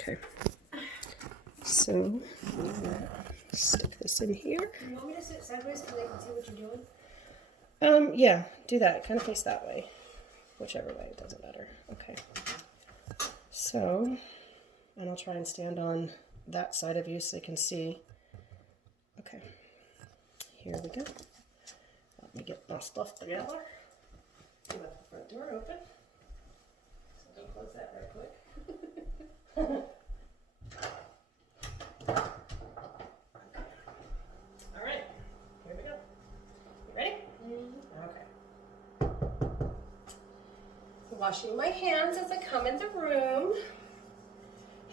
Okay. So I'm gonna stick this in here. Do you want me to sit sideways so they can see what you're doing? Yeah, do that. Kind of face that way. Whichever way, it doesn't matter. Okay. So, and I'll try and stand on that side of you so they can see. Okay. Here we go. Let me get my stuff together. Let the front door open. So don't close that right quick. All right, here we go. You ready? Okay. Washing my hands as I come in the room.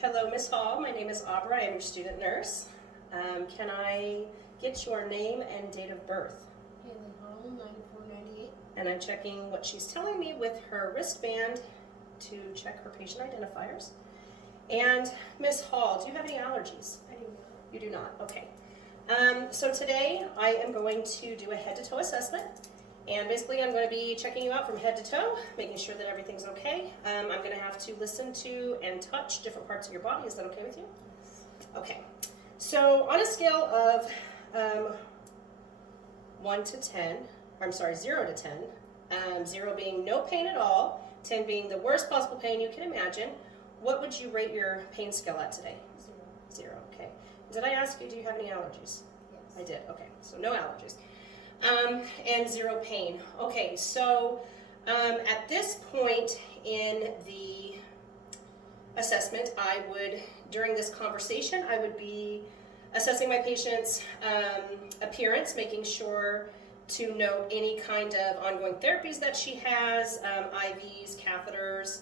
Hello, Miss Hall. My name is Aubrra. I am your student nurse. Can I get your name and date of birth? Haley Hall, 9498. And I'm checking what she's telling me with her wristband to check her patient identifiers. And Miss Hall, do you have any allergies? I do not. You do not, okay. So today I am going to do a head to toe assessment. And basically I'm going to be checking you out from head to toe, making sure that everything's okay. I'm going to have to listen to and touch different parts of your body. Is that okay with you? Okay. So on a scale of 0 to 10, 0 being no pain at all, 10 being the worst possible pain you can imagine, what would you rate your pain scale at today? 0. 0, okay. Did I ask you, do you have any allergies? Yes. I did, okay, so no allergies. And 0 pain. Okay, so at this point in the assessment, during this conversation, I would be assessing my patient's appearance, making sure to note any kind of ongoing therapies that she has, IVs, catheters,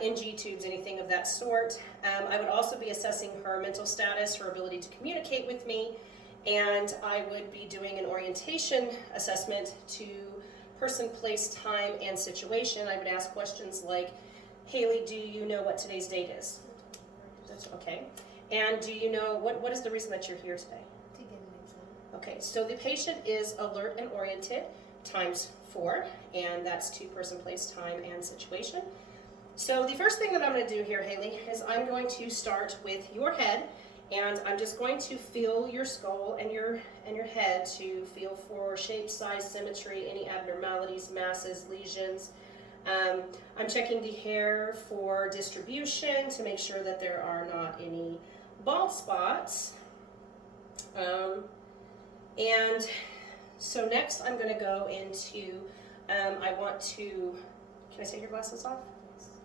NG tubes, anything of that sort. I would also be assessing her mental status, her ability to communicate with me, and I would be doing an orientation assessment to person, place, time, and situation. I would ask questions like, Haley, do you know what today's date is? That's okay. And do you know, what is the reason that you're here today? To get an exam. Okay, so the patient is alert and oriented times 4, and that's to person, place, time, and situation. So the first thing that I'm going to do here, Haley, is I'm going to start with your head, and I'm just going to feel your skull and your head to feel for shape, size, symmetry, any abnormalities, masses, lesions. I'm checking the hair for distribution to make sure that there are not any bald spots. And so next I'm going to go into, I want to, can I take your glasses off?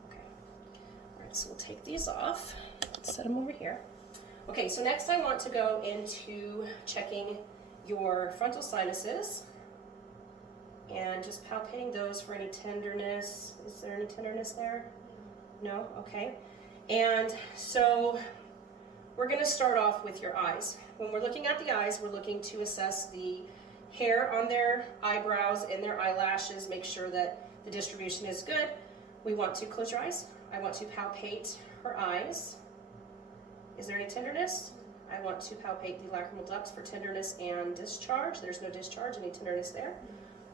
Okay. All right, so we'll take these off, set them over here. Okay, so next I want to go into checking your frontal sinuses and just palpating those for any tenderness. Is there any tenderness there? No? Okay. And so we're going to start off with your eyes. When we're looking at the eyes, we're looking to assess the hair on their eyebrows and their eyelashes, make sure that the distribution is good. We want to close your eyes. I want to palpate her eyes. Is there any tenderness? I want to palpate the lacrimal ducts for tenderness and discharge. There's no discharge, any tenderness there.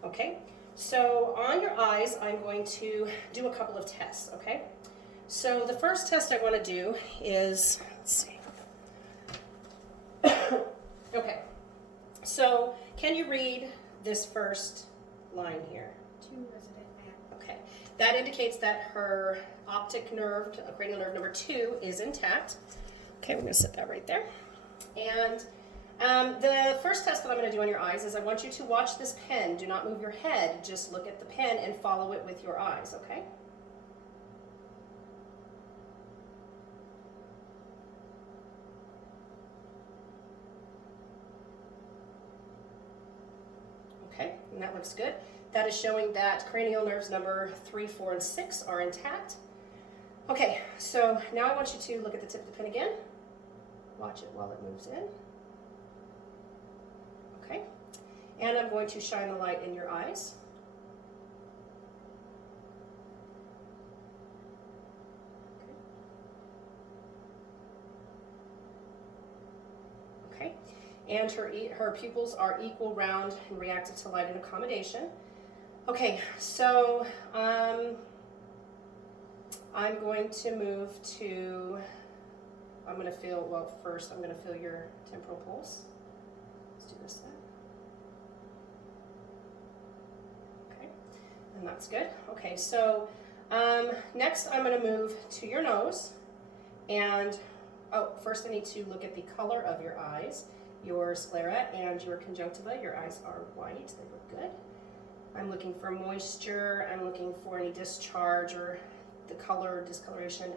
Okay, so on your eyes, I'm going to do a couple of tests, okay? So the first test I want to do is, let's see. Okay, so can you read this first line here? 2 resident male. Okay, that indicates that her optic nerve, cranial nerve number 2, is intact. Okay, we're going to set that right there. And the first test that I'm going to do on your eyes is I want you to watch this pen. Do not move your head. Just look at the pen and follow it with your eyes, okay? Okay, and that looks good. That is showing that cranial nerves number 3, 4, and 6 are intact. Okay, so now I want you to look at the tip of the pen again. Watch it while it moves in. Okay, and I'm going to shine the light in your eyes. Okay, and her pupils are equal, round, and reactive to light and accommodation. Okay, so I'm going to move to I'm going to feel, well, first I'm going to feel your temporal pulse. Let's do this then. Okay, and that's good. Okay, so next I'm going to move to your nose, and first I need to look at the color of your eyes. Your sclera and your conjunctiva, your eyes are white, they look good. I'm looking for moisture, I'm looking for any discharge or the color, discoloration.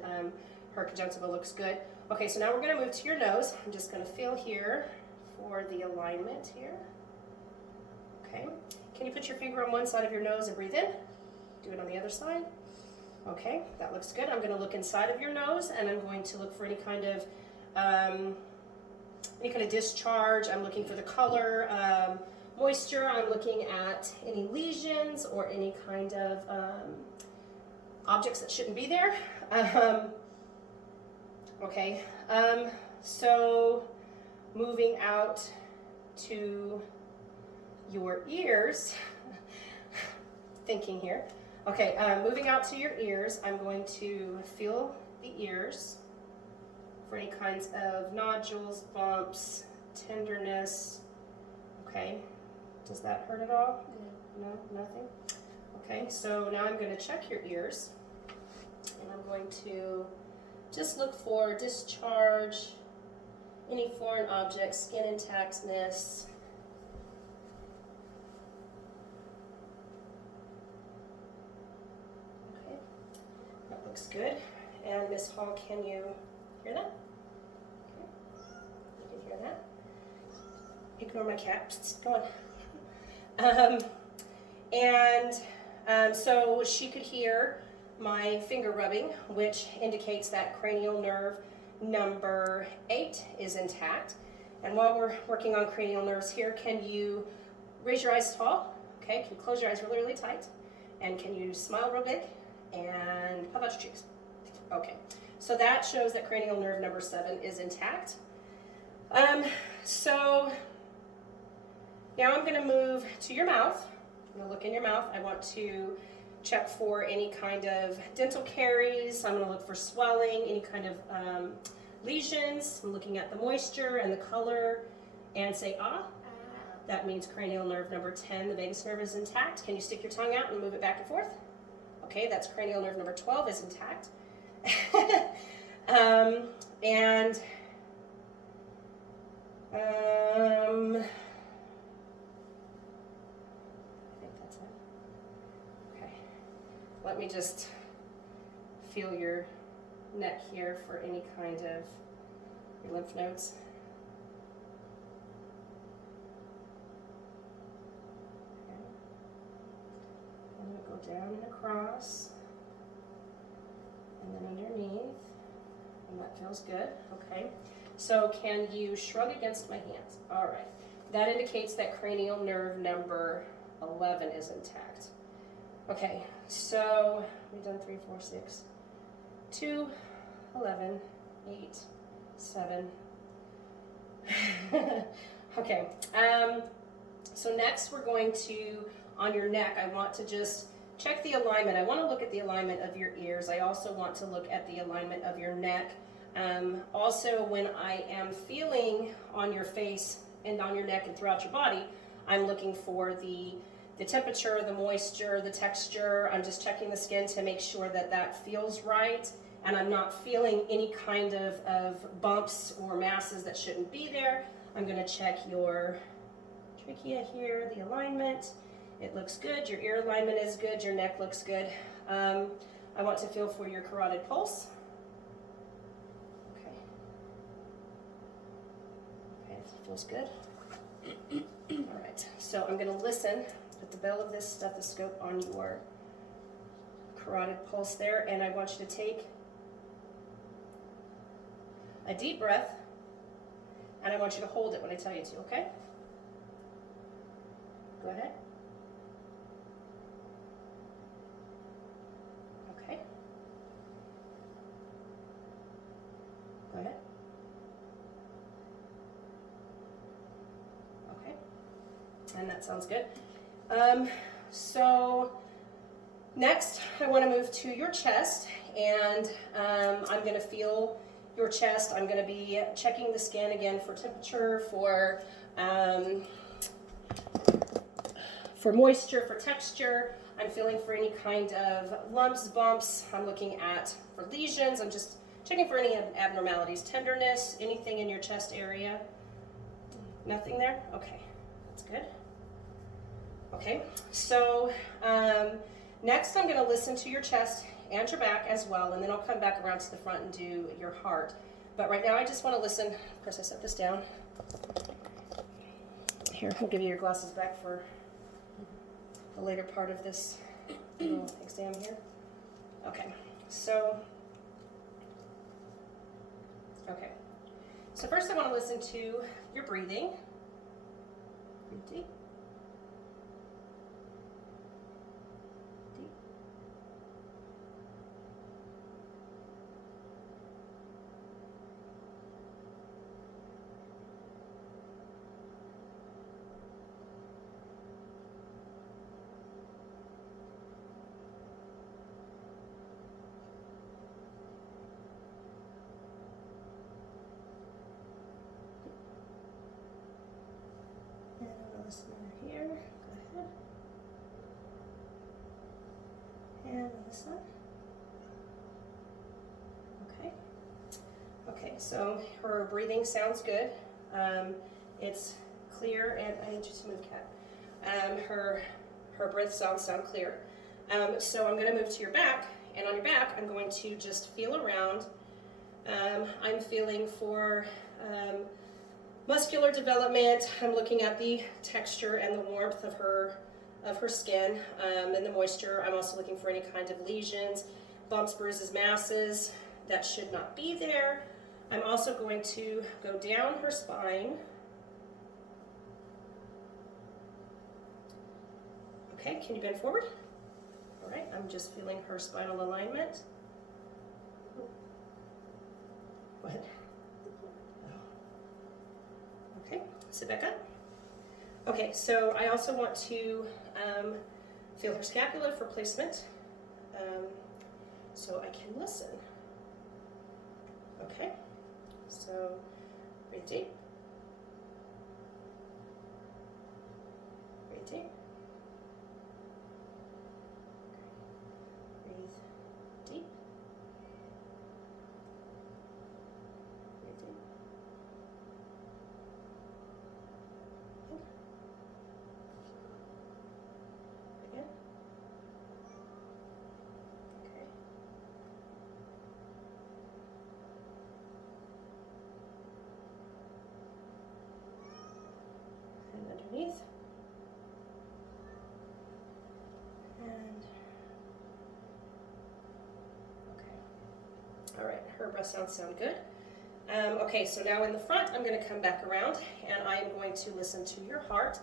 Her conjunctiva looks good. Okay, so now we're going to move to your nose. I'm just going to feel here for the alignment here. Okay, can you put your finger on one side of your nose and breathe in? Do it on the other side. Okay, that looks good. I'm going to look inside of your nose, and I'm going to look for any kind of discharge. I'm looking for the color, moisture. I'm looking at any lesions or any kind of objects that shouldn't be there. Okay, so moving out to your ears, thinking here. Okay, moving out to your ears, I'm going to feel the ears for any kinds of nodules, bumps, tenderness. Okay, does that hurt at all? No, nothing? Okay, so now I'm going to check your ears, and I'm going to just look for discharge, any foreign objects, skin intactness. Okay, that looks good. And Miss Hall, can you hear that? Okay, you can hear that. Ignore my cat. Go on. So she could hear my finger rubbing, which indicates that cranial nerve number 8 is intact. And while we're working on cranial nerves here, can you raise your eyes tall? Okay, can you close your eyes really, really tight? And can you smile real big? And puff out your cheeks. Okay, so that shows that cranial nerve number 7 is intact. So now I'm going to move to your mouth. I'm going to look in your mouth. I want to check for any kind of dental caries. I'm going to look for swelling, any kind of lesions. I'm looking at the moisture and the color, and say ah. That means cranial nerve number 10, the vagus nerve, is intact. Can you stick your tongue out and move it back and forth? Okay, that's cranial nerve number 12 is intact. Let me just feel your neck here for any kind of your lymph nodes. Okay. I'm going to go down and across, and then underneath, and that feels good. Okay. So can you shrug against my hands? All right. That indicates that cranial nerve number 11 is intact. Okay, so we've done 3, 4, 6, 2, 11, 8, 7. Okay, so next we're going to, on your neck, I want to just check the alignment. I want to look at the alignment of your ears. I also want to look at the alignment of your neck. Also, when I am feeling on your face and on your neck and throughout your body, I'm looking for the temperature, the moisture, the texture. I'm just checking the skin to make sure that that feels right, and I'm not feeling any kind of bumps or masses that shouldn't be there. I'm going to check your trachea here, the alignment. It looks good. Your ear alignment is good. Your neck looks good. I want to feel for your carotid pulse. Okay. Okay, feels good. All right, so I'm going to listen. Put the bell of this stethoscope on your carotid pulse there, and I want you to take a deep breath, and I want you to hold it when I tell you to, okay? Go ahead. Okay. Go ahead. Okay. And that sounds good. So next I want to move to your chest, and I'm going to feel your chest. I'm going to be checking the skin again for temperature, for moisture, for texture. I'm feeling for any kind of lumps, bumps. I'm looking at for lesions. I'm just checking for any abnormalities, tenderness, anything in your chest area. Nothing there? Okay, that's good. Okay, so next I'm going to listen to your chest and your back as well, and then I'll come back around to the front and do your heart. But right now I just want to listen. Of course, I set this down. Here, I'll give you your glasses back for the later part of this little exam here. Okay, so first I want to listen to your breathing. Breathe deep. Deep. Listen over here. Go ahead. And listen. Okay. Okay, so her breathing sounds good. It's clear, and I need you to move, Kat. Her breath sound clear. So I'm going to move to your back, and on your back, I'm going to just feel around. I'm feeling for muscular development. I'm looking at the texture and the warmth of her skin and the moisture. I'm also looking for any kind of lesions, bumps, bruises, masses that should not be there. I'm also going to go down her spine. Okay, can you bend forward? All right, I'm just feeling her spinal alignment. Go ahead. Okay, sit back up. Okay, so I also want to feel her scapula for placement, so I can listen. Okay, so breathe deep. Breathe deep. Breathe deep. Breathe deep. Again. Okay. And underneath. And okay. All right, her breath sounds good. Okay, so now in the front, I'm going to come back around, and I am going to listen to your heart,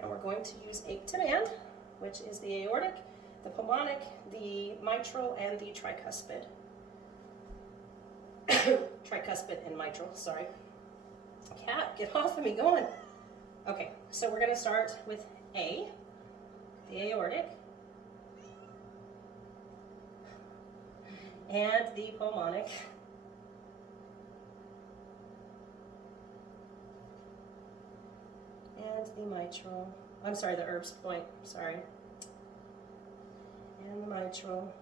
and we're going to use ape to band, which is the aortic, the pulmonic, the mitral, and the tricuspid. Tricuspid and mitral, sorry. Cat, get off of me, go on. Okay, so we're going to start with A, the aortic, and the pulmonic, and the mitral. I'm sorry, the Erb's point, sorry. And the mitral.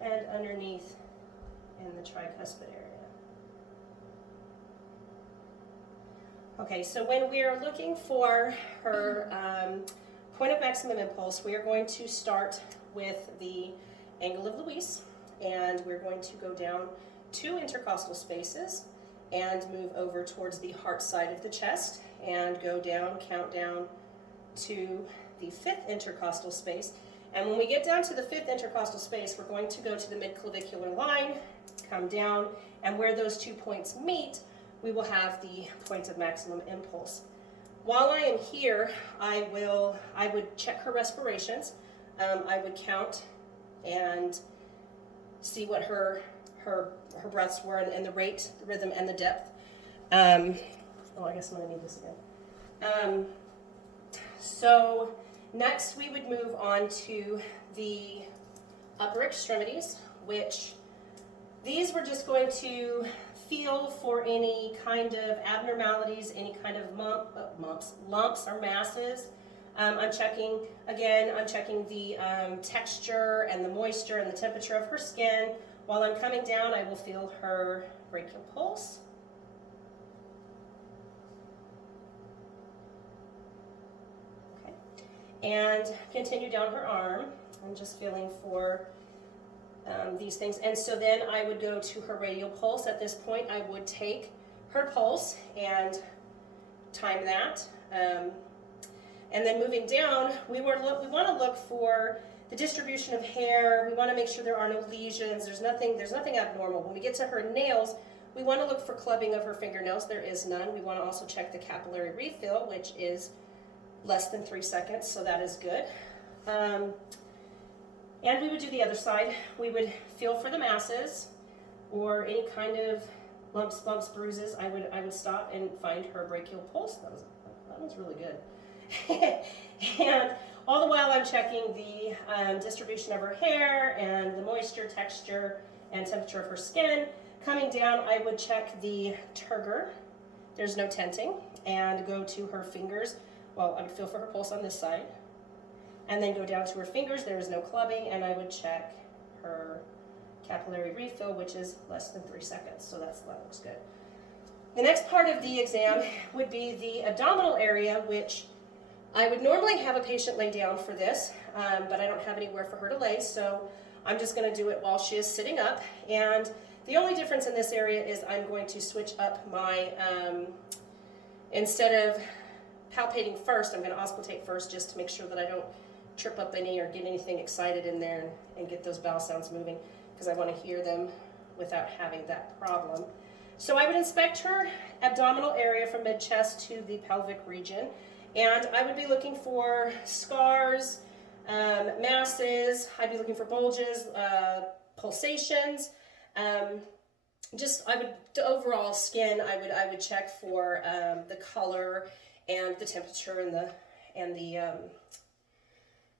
And underneath in the tricuspid area. Okay, so when we are looking for her point of maximum impulse, we are going to start with the angle of Louise, and we're going to go down 2 intercostal spaces and move over towards the heart side of the chest and go down, count down to the 5th intercostal space. And when we get down to the 5th intercostal space, we're going to go to the midclavicular line, come down, and where those 2 points meet, we will have the point of maximum impulse. While I am here, I would check her respirations. I would count and see what her breaths were and the rate, the rhythm, and the depth. Oh, I guess I'm going to need this again. So next we would move on to the upper extremities, which These we're just going to feel for any kind of abnormalities, any kind of lumps or masses. I'm checking the texture and the moisture and the temperature of her skin. While I'm coming down, I will feel her brachial pulse. Okay. And continue down her arm. I'm just feeling for these things. And so then I would go to her radial pulse. At this point, I would take her pulse and time that. And then moving down, we want to look for the distribution of hair. We want to make sure there are no lesions. There's nothing abnormal. When we get to her nails, we want to look for clubbing of her fingernails. There is none. We want to also check the capillary refill, which is less than 3 seconds, so that is good. And we would do the other side. We would feel for the masses or any kind of lumps, bumps, bruises. I would stop and find her brachial pulse. That was really good. And all the while I'm checking the distribution of her hair and the moisture, texture, and temperature of her skin. Coming down, I would check the turgor. There's no tenting. And go to her fingers. Well, I would feel for her pulse on this side. And then go down to her fingers. There is no clubbing. And I would check her capillary refill, which is less than 3 seconds. So that looks good. The next part of the exam would be the abdominal area, which I would normally have a patient lay down for this, but I don't have anywhere for her to lay, so I'm just going to do it while she is sitting up. And the only difference in this area is I'm going to switch up my, instead of palpating first, I'm going to auscultate first just to make sure that I don't trip up any or get anything excited in there and get those bowel sounds moving, because I want to hear them without having that problem. So I would inspect her abdominal area from mid-chest to the pelvic region. And I would be looking for scars, masses. I'd be looking for bulges, pulsations. The overall skin. I would check for the color and the temperature and the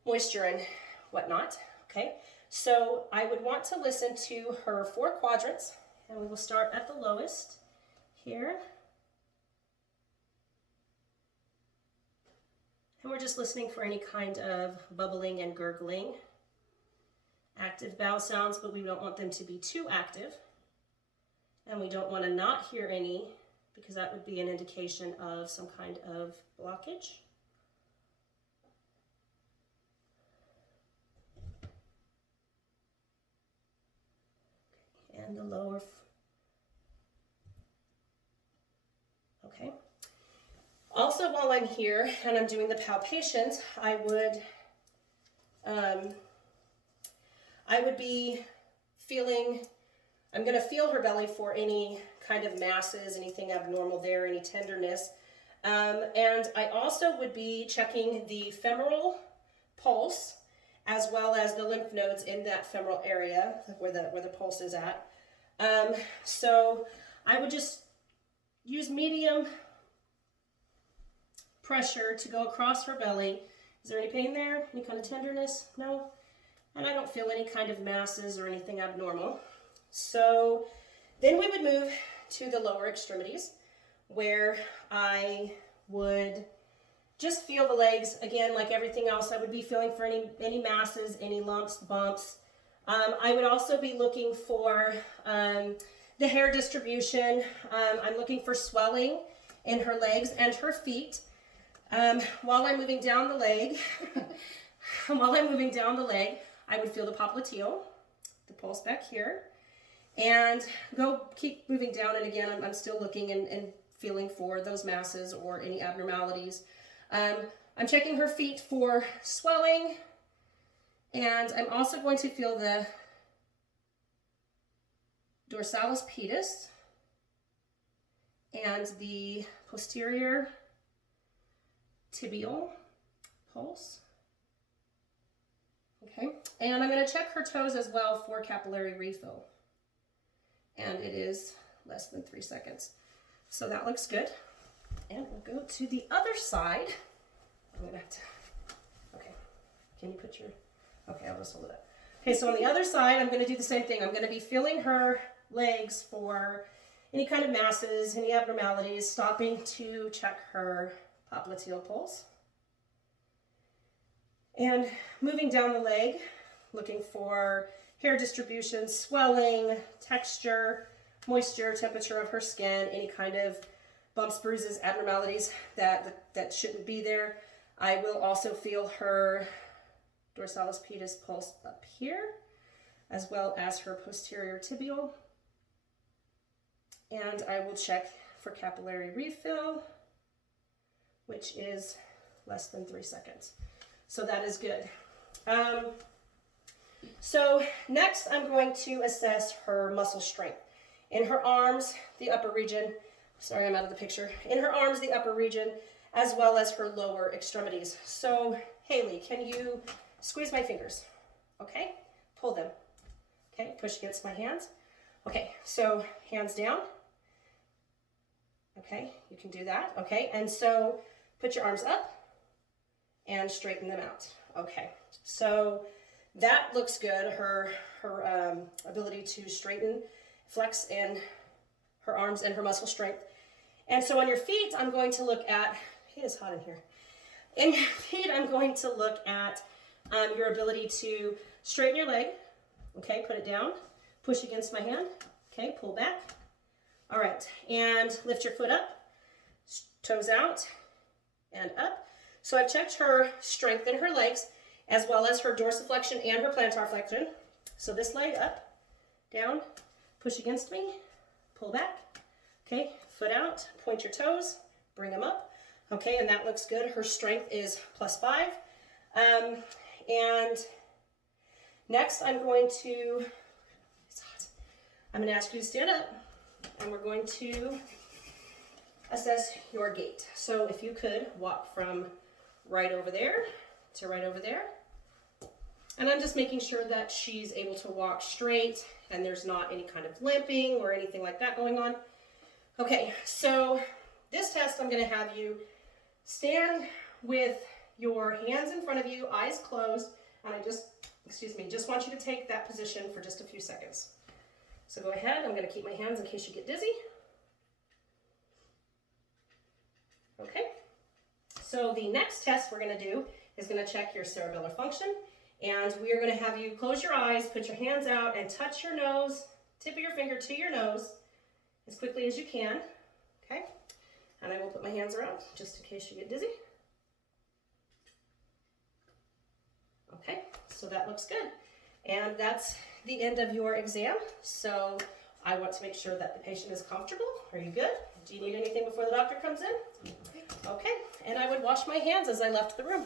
moisture and whatnot. Okay, so I would want to listen to her 4 quadrants, and we will start at the lowest here. And we're just listening for any kind of bubbling and gurgling. Active bowel sounds, but we don't want them to be too active. And we don't want to not hear any, because that would be an indication of some kind of blockage. And the lower. Okay. Also, while I'm here and I'm doing the palpations, I would be feeling, I'm going to feel her belly for any kind of masses, anything abnormal there, any tenderness. And I also would be checking the femoral pulse as well as the lymph nodes in that femoral area where the pulse is at. So I would just use medium pressure to go across her belly. Is there any pain there? Any kind of tenderness? No? And I don't feel any kind of masses or anything abnormal. So then we would move to the lower extremities, where I would just feel the legs. Again, like everything else, I would be feeling for any masses, any lumps, bumps. I would also be looking for the hair distribution. I'm looking for swelling in her legs and her feet. While I'm moving down the leg, I would feel the popliteal, the pulse back here, and keep moving down. And again, I'm still looking and feeling for those masses or any abnormalities. I'm checking her feet for swelling, and I'm also going to feel the dorsalis pedis and the posterior tibial pulse. Okay, and I'm going to check her toes as well for capillary refill. And it is less than 3 seconds. So that looks good. And we'll go to the other side. I'm going to have to, okay, can you put your, okay, I'll just hold it up. Okay, so on the other side, I'm going to do the same thing. I'm going to be feeling her legs for any kind of masses, any abnormalities, stopping to check her popliteal pulse. And moving down the leg, looking for hair distribution, swelling, texture, moisture, temperature of her skin, any kind of bumps, bruises, abnormalities that shouldn't be there. I will also feel her dorsalis pedis pulse up here, as well as her posterior tibial. And I will check for capillary refill, which is less than 3 seconds. So that is good. So next I'm going to assess her muscle strength. In her arms, the upper region, sorry, I'm out of the picture. In her arms, the upper region, as well as her lower extremities. So Haley, can you squeeze my fingers? Okay, pull them. Okay, push against my hands. Okay, so hands down. Okay, you can do that. Okay, and so put your arms up and straighten them out. Okay, so that looks good. Her ability to straighten, flex in her arms and her muscle strength. And so on your feet, I'm going to look at, it is hot in here. In your feet, I'm going to look at your ability to straighten your leg. Okay, put it down, push against my hand. Okay, pull back. All right, and lift your foot up, toes out and up. So I've checked her strength in her legs, as well as her dorsiflexion and her plantar flexion. So this leg up, down, push against me, pull back. Okay, foot out, point your toes, bring them up. Okay, and that looks good. Her strength is +5. And next I'm going to, it's hot. I'm going to ask you to stand up, and we're going to assess your gait. So if you could walk from right over there to right over there. And I'm just making sure that she's able to walk straight and there's not any kind of limping or anything like that going on. Okay, so this test I'm going to have you stand with your hands in front of you, eyes closed, and I just want you to take that position for just a few seconds. So go ahead, I'm going to keep my hands in case you get dizzy. Okay, so the next test we're going to do is going to check your cerebellar function, and we are going to have you close your eyes, put your hands out, and touch your nose, tip of your finger to your nose as quickly as you can. Okay, and I will put my hands around just in case you get dizzy. Okay, so that looks good. And that's the end of your exam. So I want to make sure that the patient is comfortable. Are you good? Do you need anything before the doctor comes in? Okay, and I would wash my hands as I left the room.